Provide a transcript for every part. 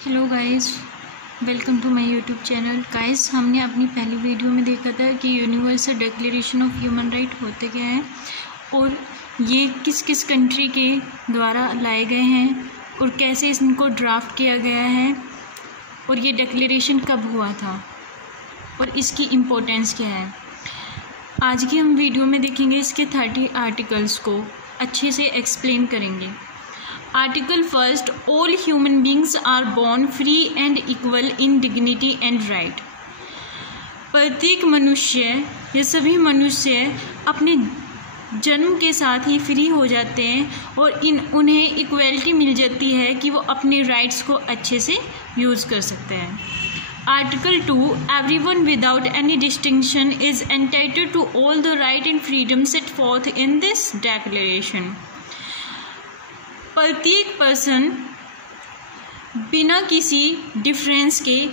Hello guys, welcome to my YouTube channel. Guys, हमने अपनी पहली वीडियो में देखा था कि universal declaration of human right होते क्या हैं और ये किस किस कंट्री के द्वारा लाए गए हैं और कैसे इनको ड्राफ्ट किया गया है और ये डिक्लेरेशन कब हुआ था और इसकी इम्पोर्टेंस क्या है। आज की हम वीडियो में देखेंगे इसके 30 आर्टिकल्स को अच्छे से एक्सप्लेन करेंगे। Article first, all human beings are born free and equal in dignity and right. प्रत्येक मनुष्य या सभी मनुष्य अपने जन्म के साथ ही फ्री हो जाते हैं और उन्हें इक्वलिटी मिल जाती है कि वो अपने राइट्स को अच्छे से यूज़ कर सकते हैं। Article 2, everyone without any distinction is entitled to all the right and freedom set forth in this declaration. प्रत्येक पर्सन बिना किसी डिफरेंस के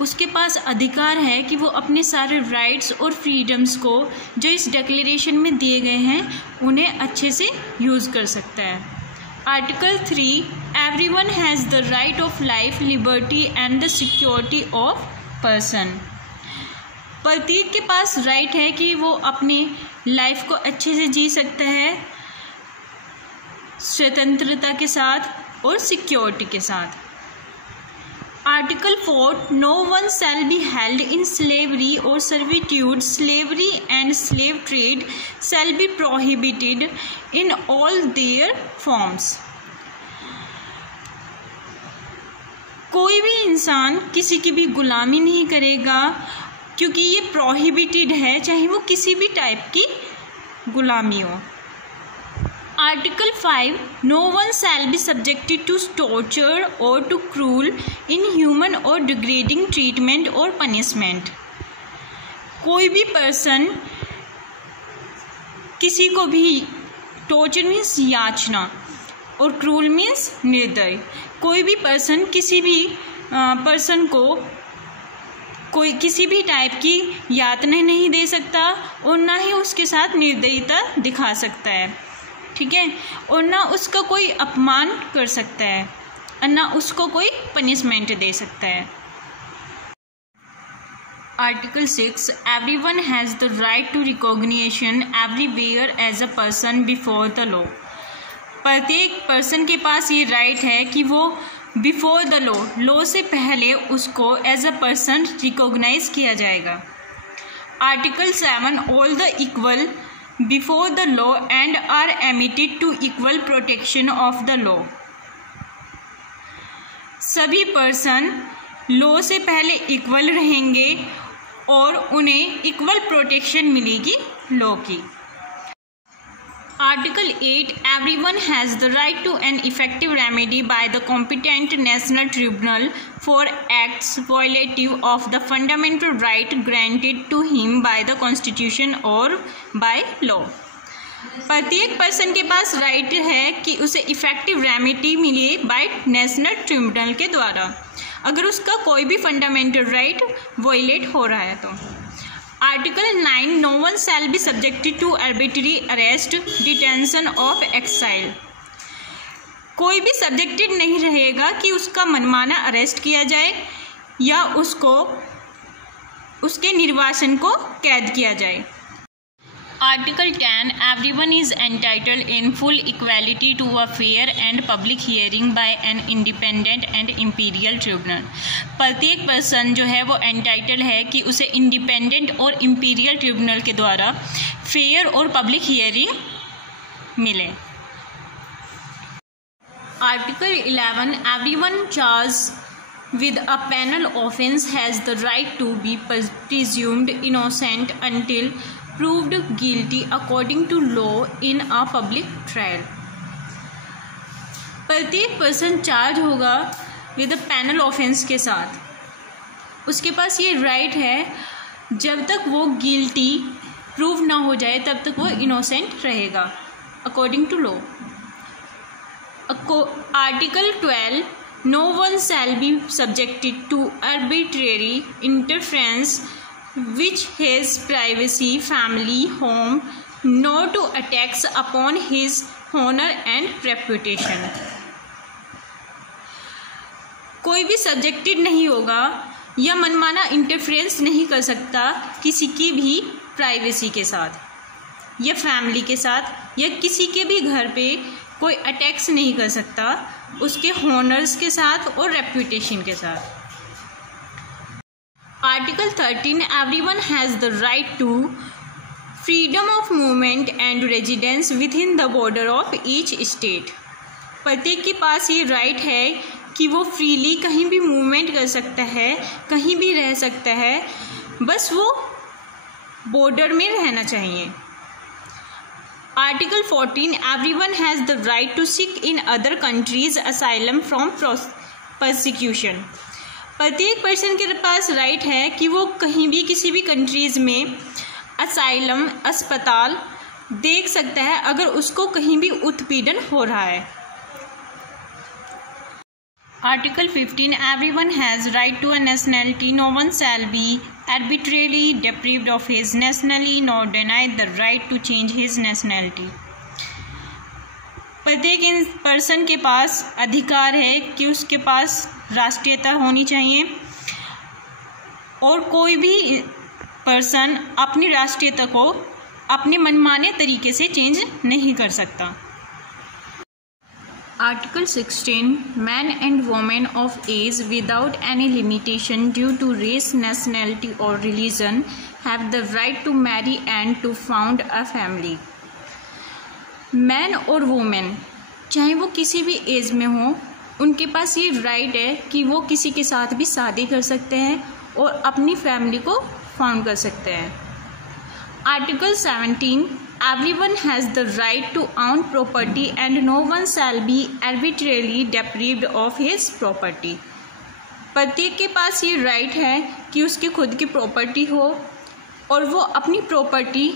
उसके पास अधिकार है कि वो अपने सारे राइट्स और फ्रीडम्स को जो इस डिक्लेरेशन में दिए गए हैं उन्हें अच्छे से यूज़ कर सकता है। Article 3, everyone has the right of life, liberty and the security of person. प्रत्येक के पास राइट है कि वो अपनी लाइफ को अच्छे से जी सकता है, स्वतंत्रता के साथ और सिक्योरिटी के साथ। Article 4, no one shall be held in slavery or servitude. Slavery and slave trade shall be prohibited in all their forms. कोई भी इंसान किसी की भी गुलामी नहीं करेगा क्योंकि ये प्रोहिबिटेड है, चाहे वो किसी भी टाइप की गुलामी हो। Article 5, no one shall be subjected to torture or to cruel, inhuman or degrading treatment or punishment. कोई भी पर्सन किसी को भी टॉर्चर मीन्स याचना और क्रूल मीन्स निर्दय। कोई भी पर्सन किसी भी पर्सन को कोई किसी भी टाइप की यातना नहीं दे सकता और ना ही उसके साथ निर्दयता दिखा सकता है, ठीक है, और ना उसका कोई अपमान कर सकता है और ना उसको कोई पनिशमेंट दे सकता है। Article 6, everyone has the right to recognition everywhere as a person before the law. प्रत्येक पर्सन के पास ये राइट है कि वो बिफोर द लॉ से पहले उसको एज अ पर्सन रिकॉग्नाइज किया जाएगा। Article 7, all the equal before the law and are admitted to equal protection of the law। सभी पर्सन लॉ से पहले इक्वल रहेंगे और उन्हें इक्वल प्रोटेक्शन मिलेगी लॉ की। Article 8, everyone has the right to an effective remedy by the competent national tribunal for acts violative of the fundamental right granted to him by the constitution और by law. प्रत्येक person के पास right है कि उसे effective remedy मिले by national tribunal के द्वारा अगर उसका कोई भी फंडामेंटल राइट वायलेट हो रहा है तो। Article 9, no one shall be subjected to arbitrary arrest, detention of exile. कोई भी सब्जेक्टेड नहीं रहेगा कि उसका मनमाना अरेस्ट किया जाए या उसको उसके निर्वासन को कैद किया जाए। Article 10, everyone is entitled in full equality to a fair and public hearing by an independent and imperial tribunal. प्रत्येक पर्सन जो है वो एंटाइटल है कि उसे इंडिपेंडेंट और इम्पीरियल ट्रिब्यूनल के द्वारा फेयर और पब्लिक हियरिंग मिले। Article 11, everyone charge with a penal offence has the right to be presumed innocent until proved guilty according to law in a public trial। प्रत्येक person charge होगा with a panel offence के साथ, उसके पास ये right है जब तक वो गिल्टी प्रूव ना हो जाए तब तक वो इनोसेंट रहेगा according to law. Article 12, no one shall be subjected to arbitrary interference with his privacy, family, home, nor to attacks upon his honor and reputation। कोई भी सब्जेक्टेड नहीं होगा या मनमाना इंटरफेरेंस नहीं कर सकता किसी की भी प्राइवेसी के साथ या फैमिली के साथ, या किसी के भी घर पे कोई अटैक्स नहीं कर सकता उसके हॉनर्स के साथ और रेप्यूटेशन के साथ। Article 13, everyone has the right to freedom of movement and residence within the border of each state. प्रत्येक के पास ये राइट है कि वो फ्रीली कहीं भी मूवमेंट कर सकता है, कहीं भी रह सकता है, बस वो बॉर्डर में रहना चाहिए। Article 14, everyone has the right to seek in other countries asylum from persecution. प्रत्येक पर्सन के पास राइट है कि वो कहीं भी किसी भी कंट्रीज़ में असाइलम अस्पताल देख सकता है अगर उसको कहीं भी उत्पीड़न हो रहा है। Article 15, everyone has right to a nationality, no one shall be arbitrarily deprived of his nationality nor denied the right to change his nationality। प्रत्येक पर्सन के पास अधिकार है कि उसके पास राष्ट्रीयता होनी चाहिए और कोई भी पर्सन अपनी राष्ट्रीयता को अपने मनमाने तरीके से चेंज नहीं कर सकता। Article 16, men and women of age without any limitation due to race, nationality or religion have the right to marry and to found a family। Man और वुमेन चाहे वो किसी भी एज में हो, उनके पास ये राइट है कि वो किसी के साथ भी शादी कर सकते हैं और अपनी फैमिली को फाउंड कर सकते हैं। Article 17, everyone has the right to own property and no one shall be arbitrarily deprived of his property। प्रत्येक के पास ये राइट है कि उसकी खुद की प्रॉपर्टी हो और वो अपनी प्रॉपर्टी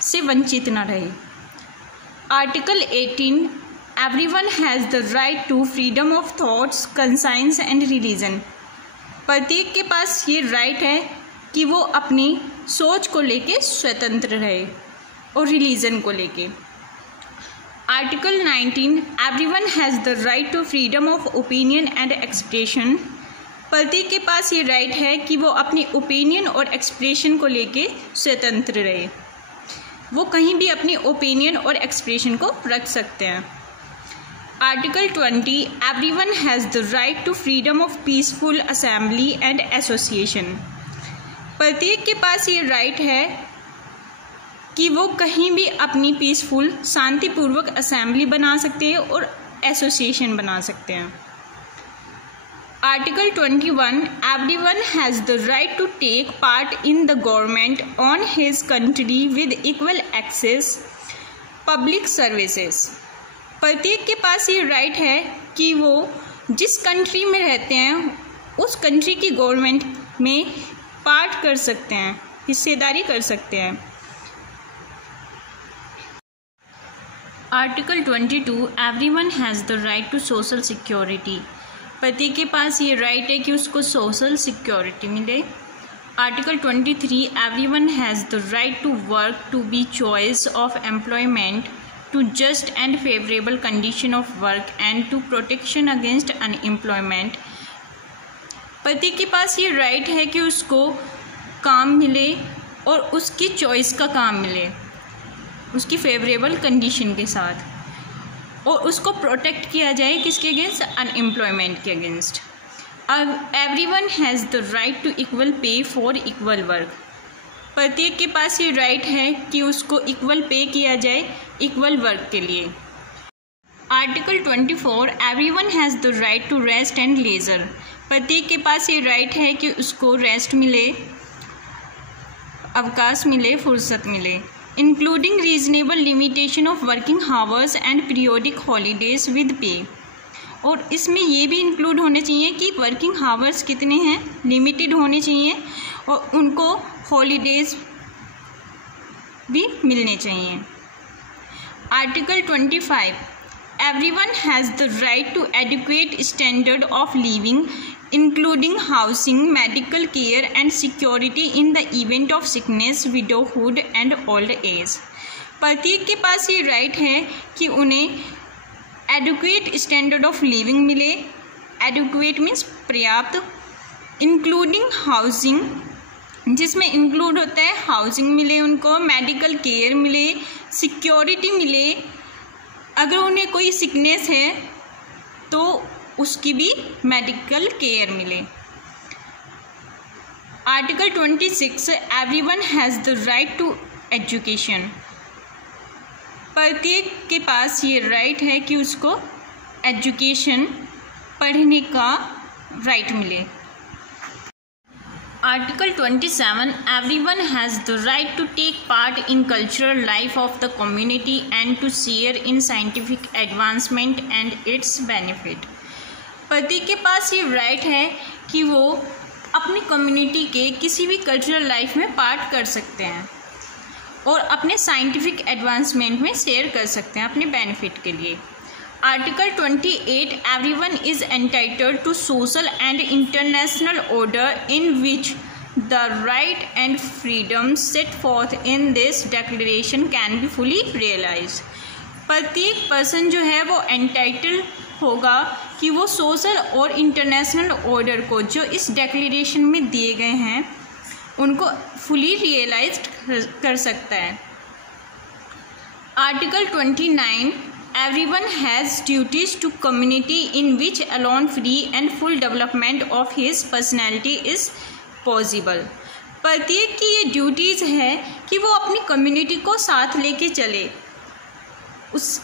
से वंचित न रहे। Article 18, everyone has the right to freedom of thoughts, conscience and religion। प्रत्येक के पास ये राइट है कि वो अपनी सोच को लेके स्वतंत्र रहे और रिलीजन को लेके। Article 19, everyone has the right to freedom of opinion and expression. प्रत्येक के पास ये राइट है कि वो अपनी ओपिनियन और एक्सप्रेशन को लेके स्वतंत्र रहे, वो कहीं भी अपनी ओपिनियन और एक्सप्रेशन को रख सकते हैं। Article 20, everyone has the right to freedom of peaceful assembly and association. प्रत्येक के पास ये राइट है कि वो कहीं भी अपनी पीसफुल शांतिपूर्वक असेंबली बना सकते हैं और एसोसिएशन बना सकते हैं। Article 21, everyone has the right to take part in the government on his country with equal access public services. प्रत्येक के पास ये राइट है कि वो जिस कंट्री में रहते हैं उस कंट्री की गवर्नमेंट में पार्ट कर सकते हैं, हिस्सेदारी कर सकते हैं। Article 22, everyone has the right to social security. प्रत्येक के पास ये राइट है कि उसको सोशल सिक्योरिटी मिले। Article 23, everyone has the right to work to be choice of employment to just and favourable condition of work and to protection against unemployment. प्रत्येक के पास ये राइट है कि उसको काम मिले और उसकी चॉइस का काम मिले उसकी फेवरेबल कंडीशन के साथ, और उसको प्रोटेक्ट किया जाए किसके अगेंस्ट, अनएम्प्लॉयमेंट के अगेंस्ट। अब everyone has the right to equal pay for equal work. प्रत्येक के पास ये राइट है कि उसको इक्वल पे किया जाए इक्वल वर्क के लिए। Article 24, everyone has the right to rest and leisure. प्रत्येक के पास ये राइट है कि उसको रेस्ट मिले, अवकाश मिले, फुर्सत मिले, including reasonable limitation of working hours and periodic holidays with पे। और इसमें ये भी इंक्लूड होने चाहिए कि वर्किंग हावर्स कितने हैं, लिमिटेड होने चाहिए, और उनको हॉलीडेज भी मिलने चाहिए। Article 25, everyone has the right to adequate standard of living including housing, medical care and security in the event of sickness, widowhood and old age। प्रत्येक के पास ये राइट है कि उन्हें एडुकेट स्टैंडर्ड ऑफ लिविंग मिले, एडिक्वेट मीन्स पर्याप्त, including housing, जिसमें इंक्लूड होता है हाउसिंग मिले उनको, मेडिकल केयर मिले, सिक्योरिटी मिले, अगर उन्हें कोई सिकनेस है तो उसकी भी मेडिकल केयर मिले। Article 26 everyone has the right to education, प्रत्येक के पास ये राइट है कि उसको एजुकेशन पढ़ने का राइट मिले। Article 27 everyone has the right to take part in cultural life of the community and to share in scientific advancement and its benefit, प्रत्येक के पास ये राइट है कि वो अपनी कम्युनिटी के किसी भी कल्चरल लाइफ में पार्ट कर सकते हैं और अपने साइंटिफिक एडवांसमेंट में शेयर कर सकते हैं अपने बेनिफिट के लिए। Article 28 everyone is entitled to social and international order in which the right and freedom set forth in this declaration can be fully realise, प्रत्येक पर्सन जो है वो एंटाइटल होगा कि वो सोशल और इंटरनेशनल ऑर्डर को जो इस डिक्लेरेशन में दिए गए हैं उनको फुली रियलाइज कर सकता है। Article 29 everyone has duties to community in which alone free and full development of his personality is possible, प्रत्येक की ये ड्यूटीज़ है कि वो अपनी कम्युनिटी को साथ लेके चले,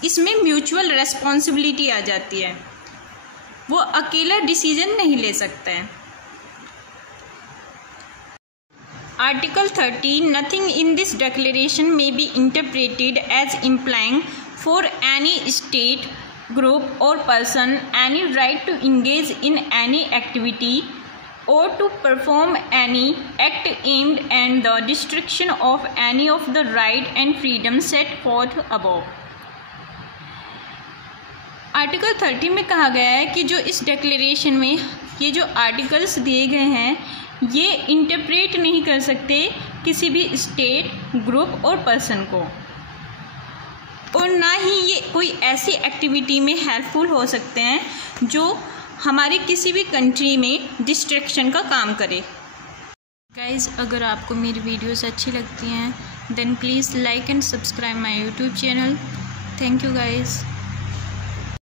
इसमें म्यूचुअल रेस्पॉन्सिबिलिटी आ जाती है, वो अकेला डिसीजन नहीं ले सकता है। Article 30 nothing in this declaration may be interpreted as implying for any state group or person any right to engage in any activity or to perform any act aimed at the destruction of any of the right and freedom set forth above। Article 30 में कहा गया है कि जो इस declaration में ये जो आर्टिकल्स दिए गए हैं ये इंटरप्रेट नहीं कर सकते किसी भी स्टेट, ग्रुप और पर्सन को, और ना ही ये कोई ऐसी एक्टिविटी में हेल्पफुल हो सकते हैं जो हमारे किसी भी कंट्री में डिस्ट्रैक्शन का काम करे। गाइज़, अगर आपको मेरी वीडियोस अच्छी लगती हैं then please like and subscribe my YouTube channel. Thank you guys.